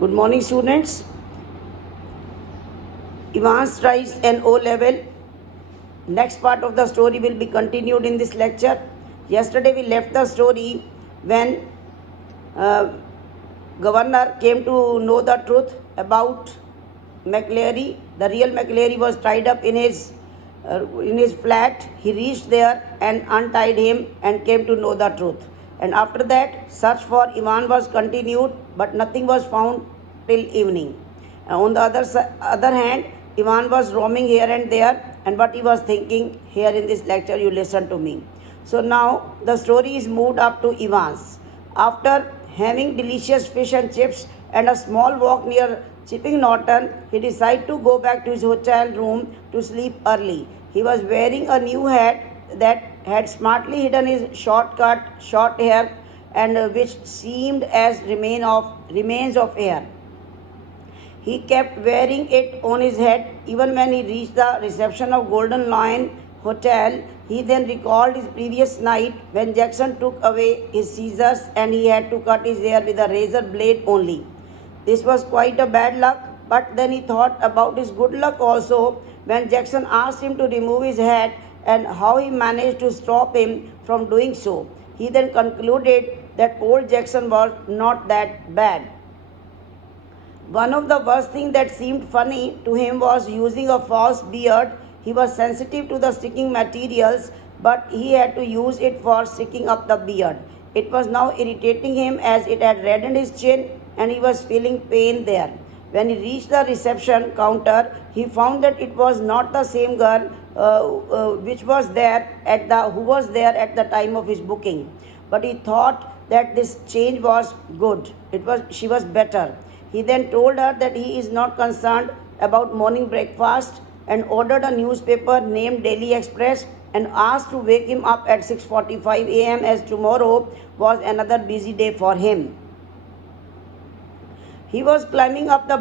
Good morning, students. Evans tries an O level. Next part of the story will be continued in this lecture. Yesterday we left the story when uh, governor came to know the truth about McLeary. The real McLeary was tied up in his flat. He reached there and untied him and came to know the truth. And after that, search for Ivan was continued, but nothing was found till evening. On the other hand, Ivan was roaming here and there, and what he was thinking here in this lecture, you listen to me. So now the story is moved up to Ivan's. After having delicious fish and chips and a small walk near Chipping Norton, he decided to go back to his hotel room to sleep early. He was wearing a new hat that had smartly hidden his short hair, and which seemed as remains of hair. He kept wearing it on his head even when he reached the reception of Golden Lion Hotel. He then recalled his previous night when Jackson took away his scissors and he had to cut his hair with a razor blade only. This was quite a bad luck, but then he thought about his good luck also when Jackson asked him to remove his hat and how he managed to stop him from doing so. He then concluded that old Jackson was not that bad. One of the worst things that seemed funny to him was using a false beard. He was sensitive to the sticking materials, but he had to use it for sticking up the beard. It was now irritating him as it had reddened his chin and he was feeling pain there. When he reached the reception counter, he found that it was not the same girl who was there at the time of his booking. But he thought that this change was good. She was better. He then told her that he is not concerned about morning breakfast and ordered a newspaper named Daily Express and asked to wake him up at 6:45 a.m. as tomorrow was another busy day for him. He was climbing up the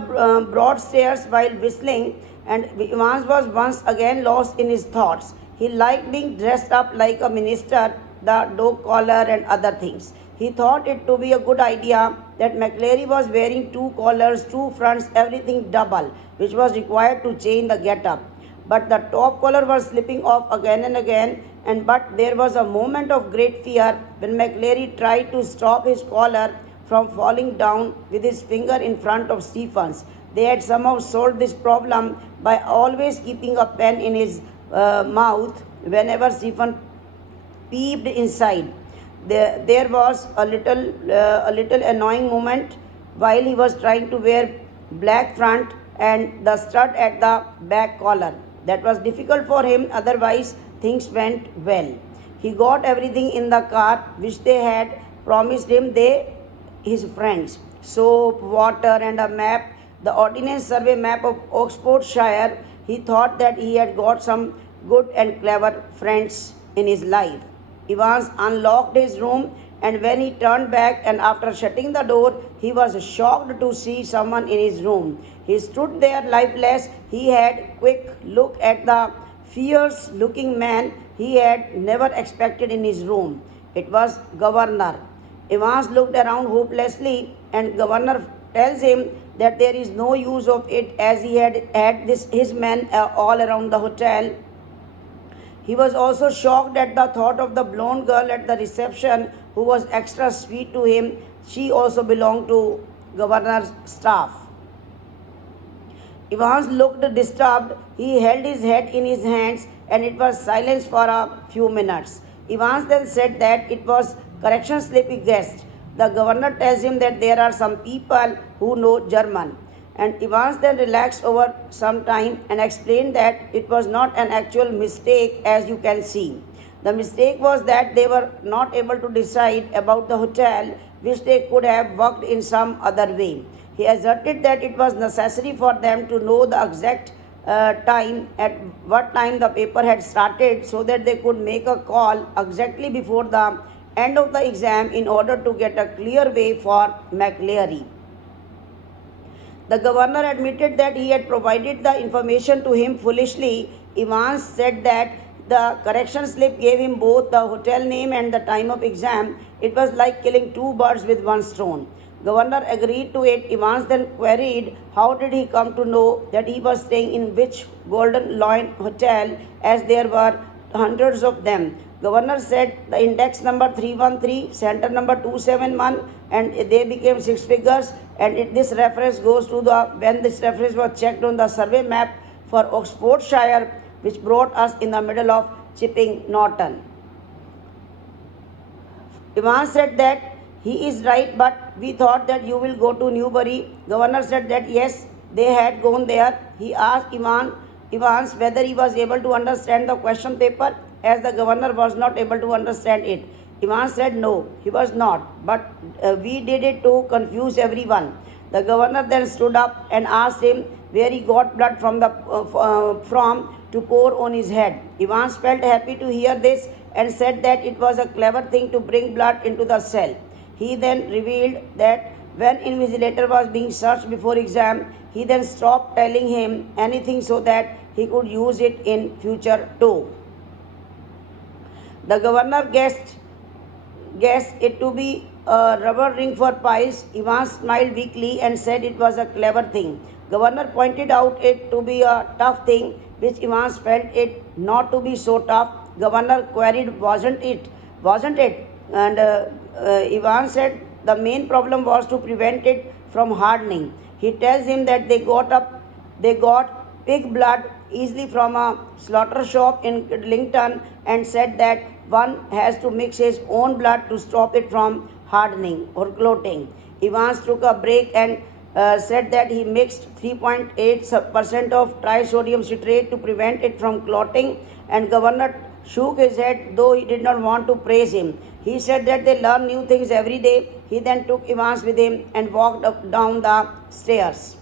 broad stairs while whistling, and Evans was once again lost in his thoughts. He liked being dressed up like a minister, the dog collar and other things. He thought it to be a good idea that McLeary was wearing two collars, two fronts, everything double, which was required to change the get-up. But the top collar was slipping off again and again, but there was a moment of great fear when McLeary tried to stop his collar from falling down with his finger in front of Stephen's. They had somehow solved this problem by always keeping a pen in his mouth whenever Stephen peeped inside. There was a little annoying moment while he was trying to wear black front and the stud at the back collar. That was difficult for him, otherwise things went well. He got everything in the car which they had promised him, his friends: soap, water and a map, the Ordnance Survey map of Oxfordshire. He thought that he had got some good and clever friends in his life. Evans unlocked his room, and when he turned back and after shutting the door, he was shocked to see someone in his room. He stood there lifeless. He had a quick look at the fierce looking man he had never expected in his room. It was Governor. Evans looked around hopelessly, and Governor tells him that there is no use of it as he had his men all around the hotel. He was also shocked at the thought of the blonde girl at the reception who was extra sweet to him. She also belonged to Governor's staff. Evans looked disturbed. He held his head in his hands and it was silence for a few minutes. Evans then said that it was correction slip he guessed. The governor tells him that there are some people who know German. And Evans then relaxed over some time and explained that it was not an actual mistake as you can see. The mistake was that they were not able to decide about the hotel, which they could have worked in some other way. He asserted that it was necessary for them to know the exact time at what time the paper had started so that they could make a call exactly before the end of the exam in order to get a clear way for McLeary. The governor admitted that he had provided the information to him foolishly. Evans said that the correction slip gave him both the hotel name and the time of exam. It was like killing two birds with one stone. Governor agreed to it. Evans then queried how did he come to know that he was staying in which Golden Lion hotel, as there were hundreds of them. Governor said the index number 313, center number 271, and they became six figures. And this reference goes to when this reference was checked on the survey map for Oxfordshire, which brought us in the middle of Chipping Norton. Evans said that he is right, but we thought that you will go to Newbury. Governor said that yes, they had gone there. He asked Evans whether he was able to understand the question paper, as the governor was not able to understand it. Evans said no, he was not, but we did it to confuse everyone. The governor then stood up and asked him where he got blood from to pour on his head. Evans felt happy to hear this and said that it was a clever thing to bring blood into the cell. He then revealed that when invigilator was being searched before exam, he then stopped telling him anything so that he could use it in future too. The governor guessed it to be a rubber ring for piles. Evans smiled weakly and said it was a clever thing. Governor pointed out it to be a tough thing, which Evans felt it not to be so tough. Governor queried, wasn't it? And Evans said the main problem was to prevent it from hardening. He tells him that they got pig blood easily from a slaughter shop in Lidlington, and said that one has to mix his own blood to stop it from hardening or clotting. Evans took a break and said that he mixed 3.8% of trisodium citrate to prevent it from clotting, and Governor shook his head, though he did not want to praise him. He said that they learn new things every day. He then took Evans with him and walked down the stairs.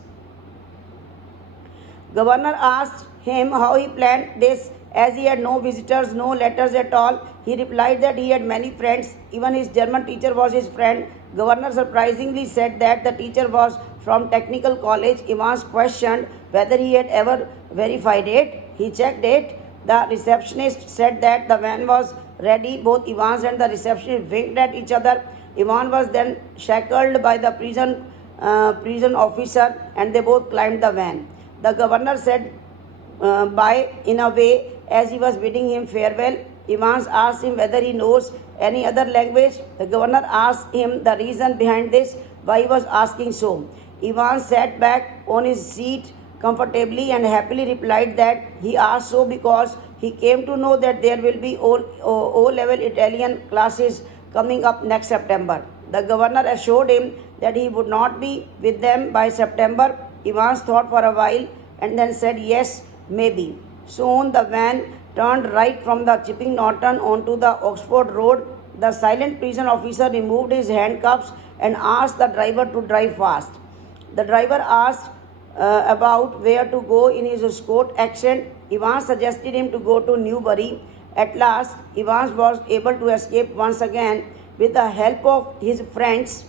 Governor asked him how he planned this, as he had no visitors, no letters at all. He replied that he had many friends. Even his German teacher was his friend. Governor surprisingly said that the teacher was from technical college. Evans questioned whether he had ever verified it. He checked it. The receptionist said that the van was ready. Both Evans and the receptionist winked at each other. Evans was then shackled by the prison officer, and they both climbed the van. The governor said bye in a way as he was bidding him farewell. Evans asked him whether he knows any other language. The governor asked him the reason behind this, why he was asking so. Evans sat back on his seat comfortably and happily replied that he asked so because he came to know that there will be O-level Italian classes coming up next September. The governor assured him that he would not be with them by September. Evans thought for a while and then said yes, maybe. Soon the van turned right from the Chipping Norton onto the Oxford Road. The silent prison officer removed his handcuffs and asked the driver to drive fast. The driver asked about where to go in his Scotch accent. Evans suggested him to go to Newbury. At last, Evans was able to escape once again with the help of his friends,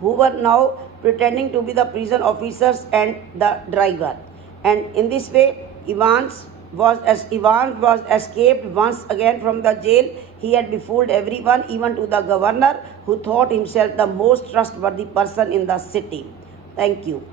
who were now pretending to be the prison officers and the driver. And in this way, Evans was escaped once again from the jail. He had befooled everyone, even to the governor, who thought himself the most trustworthy person in the city. Thank you.